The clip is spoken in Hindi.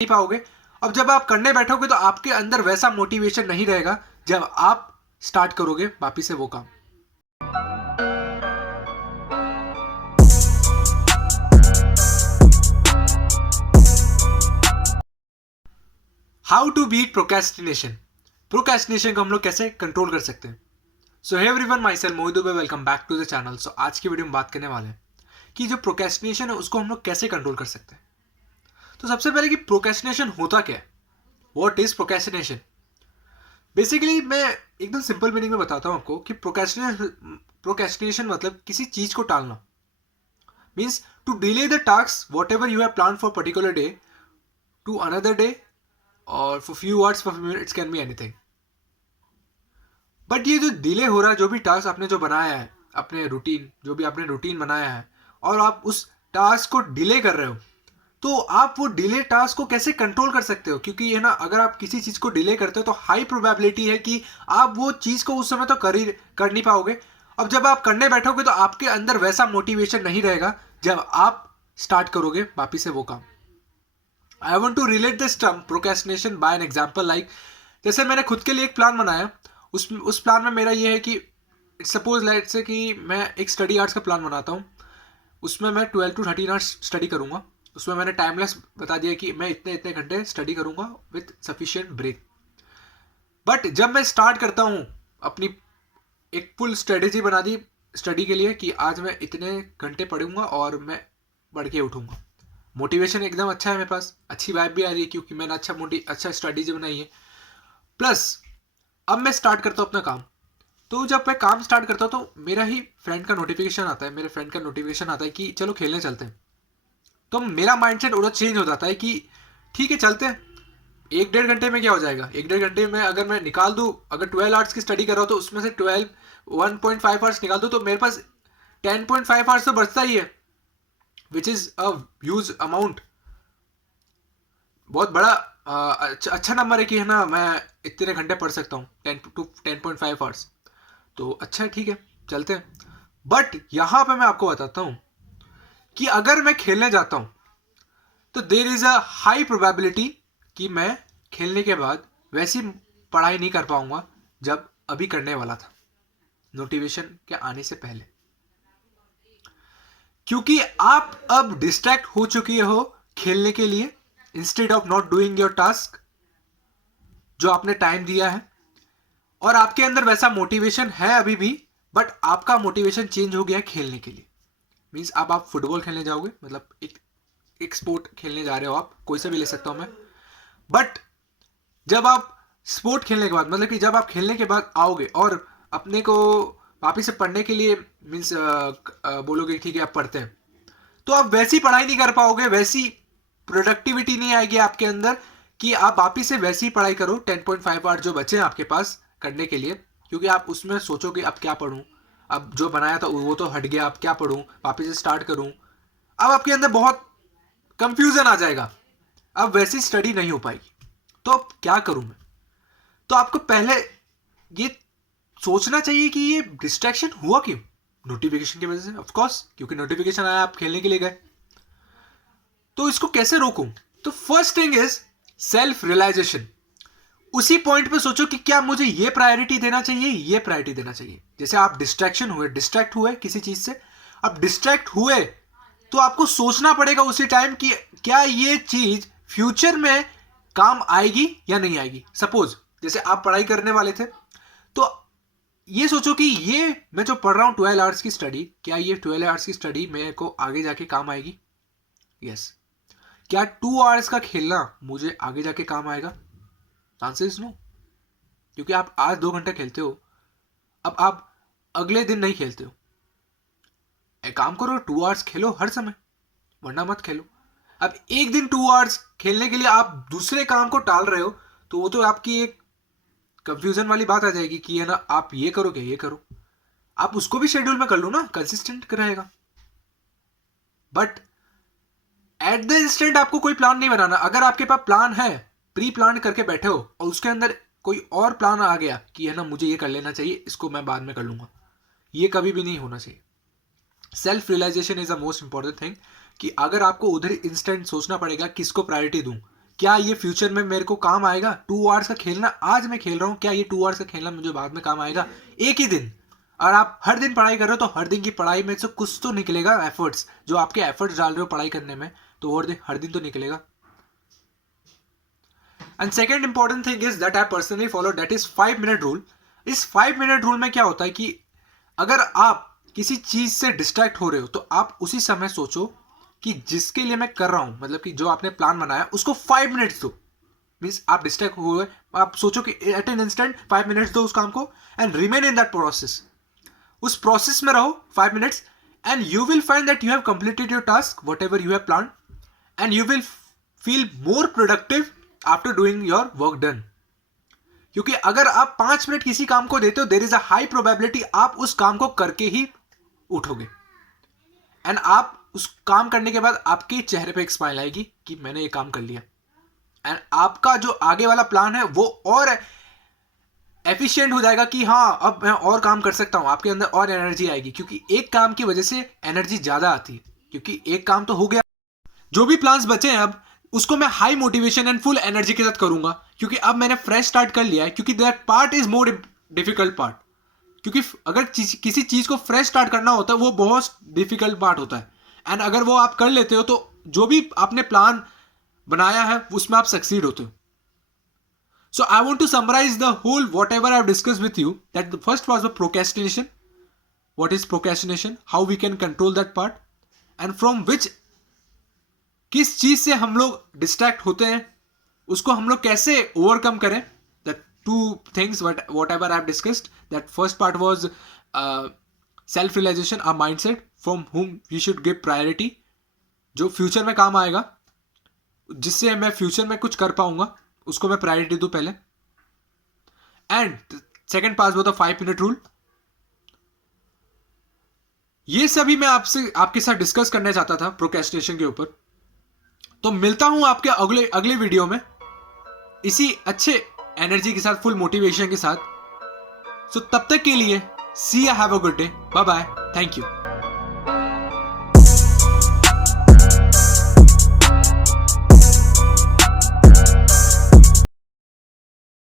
नहीं पाओगे। अब जब आप करने बैठोगे तो आपके अंदर वैसा मोटिवेशन नहीं रहेगा जब आप स्टार्ट करोगे वापिस से वो काम। How to beat procrastination. Procrastination को हम लोग कैसे कंट्रोल कर सकते हैं। So hey everyone, myself Mohit Dubey, welcome back to the channel. So आज की वीडियो में बात करने वाले हैं कि जो प्रोक्रेस्टिनेशन है उसको हम लोग कैसे कंट्रोल कर सकते हैं। तो सबसे पहले कि प्रोक्रेस्टिनेशन होता क्या है, व्हाट इज प्रोक्रेस्टिनेशन। बेसिकली मैं एकदम सिंपल मीनिंग में बताता हूँ आपको कि प्रोक्रेस्टिनेशन मतलब किसी चीज को टालना, means to delay the task whatever you have plan for particular day to another day और for few hours, for minutes, can be anything. But ये जो डिले हो रहा है, जो भी टास्क आपने जो बनाया है, अपने रूटीन, जो भी आपने रूटीन बनाया है और आप उस टास्क को डिले कर रहे हो, तो आप वो डिले टास्क को कैसे कंट्रोल कर सकते हो। क्योंकि है ना, अगर आप किसी चीज को डिले करते हो तो हाई प्रोबेबिलिटी है कि आप वो चीज को उस समय तो कर नहीं पाओगे। अब जब आप करने बैठोगे तो आपके अंदर वैसा मोटिवेशन नहीं रहेगा जब आप स्टार्ट करोगे वापिस से वो काम। I want to relate this term procrastination by an example. Like जैसे मैंने खुद के लिए एक प्लान बनाया, उस प्लान में मेरा ये है कि सपोज लाइट से कि मैं एक स्टडी आवर्स का प्लान बनाता हूँ, उसमें मैं 12 to 13 आवर्स स्टडी करूँगा। उसमें मैंने टाइमलेस बता दिया कि मैं इतने इतने घंटे स्टडी करूँगा विथ सफिशिएंट ब्रेक। बट जब मैं स्टार्ट करता हूँ अपनी एक फुल स्ट्रेटेजी बना दी स्टडी के लिए कि आज मैं इतने घंटे पढ़ूंगा और मैं पढ़ के उठूंगा, मोटिवेशन एकदम अच्छा है मेरे पास, अच्छी वाइब भी आ रही है क्योंकि मैंने अच्छा स्ट्रेटेजी बनाई है। प्लस अब मैं स्टार्ट करता हूँ अपना काम। तो जब मैं काम स्टार्ट करता हूँ तो मेरा ही फ्रेंड का नोटिफिकेशन आता है, मेरे फ्रेंड का नोटिफिकेशन आता है कि चलो खेलने चलते हैं। तो मेरा माइंडसेट उधर चेंज हो जाता है कि ठीक है चलते हैं। एक डेढ़ घंटे में क्या हो जाएगा, एक डेढ़ घंटे में अगर मैं निकाल दूँ, अगर 12 आवर्स की स्टडी कर रहा हूँ तो उसमें से 1.5 आवर्स निकाल दूँ तो मेरे पास 10.5 आवर्स तो बचता ही है, which is a huge amount. बहुत बड़ा अच्छा नंबर है कि है ना, मैं इतने घंटे पढ़ सकता हूँ 10 to 10.5 आवर्स। तो अच्छा है, ठीक है चलते हैं। बट यहाँ पे मैं आपको बताता हूँ कि अगर मैं खेलने जाता हूँ तो there is a high probability कि मैं खेलने के बाद वैसी पढ़ाई नहीं कर पाऊंगा जब अभी करने वाला था नोटिफिकेशन के आने से पहले। क्योंकि आप अब डिस्ट्रैक्ट हो चुकी हो खेलने के लिए, instead of not doing your task जो आपने टाइम दिया है। और आपके अंदर वैसा मोटिवेशन है अभी भी, बट आपका मोटिवेशन चेंज हो गया खेलने के लिए। मीन्स अब आप फुटबॉल खेलने जाओगे, मतलब एक स्पोर्ट खेलने जा रहे हो, आप कोई सा भी ले सकता हूं मैं। बट जब आप स्पोर्ट खेलने के बाद, मतलब कि जब आप खेलने के बाद आओगे और अपने को वापिस से पढ़ने के लिए मीन्स बोलोगे ठीक है आप पढ़ते हैं, तो आप वैसी पढ़ाई नहीं कर पाओगे, वैसी प्रोडक्टिविटी नहीं आएगी आपके अंदर कि आप वापिस से वैसी पढ़ाई करो 10.5 आवर जो बचे हैं आपके पास करने के लिए। क्योंकि आप उसमें सोचोगे अब क्या पढ़ूं, अब जो बनाया था वो तो हट गया, अब क्या पढ़ूं, वापिस से स्टार्ट करूं। अब आपके अंदर बहुत कंफ्यूजन आ जाएगा, अब वैसी स्टडी नहीं हो पाएगी। तो अब क्या करूं मैं। तो आपको पहले ये सोचना चाहिए कि ये डिस्ट्रैक्शन हुआ क्यों, नोटिफिकेशन की वजह से। ऑफ कोर्स क्योंकि नोटिफिकेशन आया, आप खेलने के लिए गए। तो इसको कैसे रोकूं। तो first thing is self realization. उसी पॉइंट पे सोचो कि क्या मुझे ये प्रायोरिटी देना चाहिए, ये प्रायोरिटी देना चाहिए। जैसे आप डिस्ट्रैक्ट हुए किसी चीज से, अब डिस्ट्रैक्ट हुए तो आपको सोचना पड़ेगा उसी टाइम कि क्या ये चीज फ्यूचर में काम आएगी या नहीं आएगी। सपोज जैसे आप पढ़ाई करने वाले थे, तो ये सोचो कि ये मैं जो पढ़ रहा हूं 12 आवर्स की स्टडी, क्या ये 12 आवर्स की स्टडी मेरे को आगे जाके काम आएगी। यस। क्या 2 आवर्स का खेलना मुझे आगे जाके काम आएगा। Answer is no. क्योंकि आप आज 2 घंटे खेलते हो, अब आप अगले दिन नहीं खेलते हो। एक काम करो, 2 आवर्स खेलो हर समय, वरना मत खेलो। अब एक दिन 2 आवर्स खेलने के लिए आप दूसरे काम को टाल रहे हो, तो वो तो आपकी एक कंफ्यूजन वाली बात आ जाएगी कि है ना, आप ये करोगे ये करो। आप उसको भी शेड्यूल में कर लो ना, कंसिस्टेंट रहेगा। बट एट द इंस्टेंट आपको कोई प्लान नहीं बनाना। अगर आपके पास प्लान है, प्री प्लान करके बैठे हो और उसके अंदर कोई और प्लान आ गया कि है ना मुझे ये कर लेना चाहिए, इसको मैं बाद में कर लूंगा, ये कभी भी नहीं होना चाहिए। Self realization is the most important thing कि अगर आपको उधर इंस्टेंट सोचना पड़ेगा किसको प्रायोरिटी दूं, क्या ये फ्यूचर में मेरे को काम आएगा? 2 आवर्स का खेलना आज मैं खेल रहा हूँ, क्या ये 2 आवर्स का खेलना मुझे बाद में काम आएगा? एक ही दिन। और आप हर दिन पढ़ाई कर रहे हो तो हर दिन की पढ़ाई में से कुछ तो निकलेगा, एफर्ट्स जो आपके एफर्ट्स डाल रहे हो पढ़ाई करने में, तो हर दिन तो निकलेगा। And second important thing is that I personally follow, that is 5 minute rule. इस 5 मिनट रूल में क्या होता है कि अगर आप किसी चीज से डिस्ट्रैक्ट हो रहे हो तो आप उसी समय सोचो कि जिसके लिए मैं कर रहा हूं, मतलब कि जो आपने प्लान बनाया उसको 5 मिनट्स दो। मीन्स आप डिस्ट्रैक्ट हुए, आप सोचो कि एट एन इंस्टेंट 5 मिनट्स दो उस काम को, and remain in that process. उस प्रोसेस में रहो 5 minutes, and you will find that you have completed your task what ever you have plan, and you will feel more productive after doing your work done. क्योंकि अगर आप 5 मिनट किसी काम को देते हो, there is a high probability आप उस काम को करके ही उठोगे, एंड आप उस काम करने के बाद आपके चेहरे पे एक स्माइल आएगी कि मैंने ये काम कर लिया, एंड आपका जो आगे वाला प्लान है वो और एफिशिएंट हो जाएगा कि हाँ अब मैं और काम कर सकता हूं। आपके अंदर और एनर्जी आएगी, क्योंकि एक काम की वजह से एनर्जी ज्यादा आती है, क्योंकि एक काम तो हो गया। जो भी प्लान्स बचे हैं अब उसको मैं high motivation and full energy के साथ करूंगा, क्योंकि अब मैंने फ्रेश स्टार्ट कर लिया है। क्योंकि that part is more difficult part, क्योंकि अगर किसी चीज को फ्रेश स्टार्ट करना होता है वो बहुत डिफिकल्ट पार्ट होता है, एंड अगर वो आप कर लेते हो तो जो भी आपने प्लान बनाया है उसमें आप सक्सीड होते हो। So I want to summarize the whole whatever I've discussed with you. That the first was the procrastination. What is procrastination? How we can control that part, and from which किस चीज से हम लोग डिस्ट्रैक्ट होते हैं उसको हम लोग कैसे ओवरकम करें. The two things whatever I've discussed. That first part was self-realization, our mindset from whom we should give priority, जो फ्यूचर में काम आएगा, जिससे मैं फ्यूचर में कुछ कर पाऊंगा उसको मैं प्रायोरिटी दूं पहले. एंड सेकेंड पार्ट वो था 5 मिनट रूल. ये सभी मैं आपके साथ डिस्कस करना चाहता था प्रोक्रेस्टिनेशन के ऊपर. तो मिलता हूं आपके अगले वीडियो में इसी अच्छे एनर्जी के साथ, फुल मोटिवेशन के साथ. सो तब तक के लिए see you, have a good day, bye bye, thank you.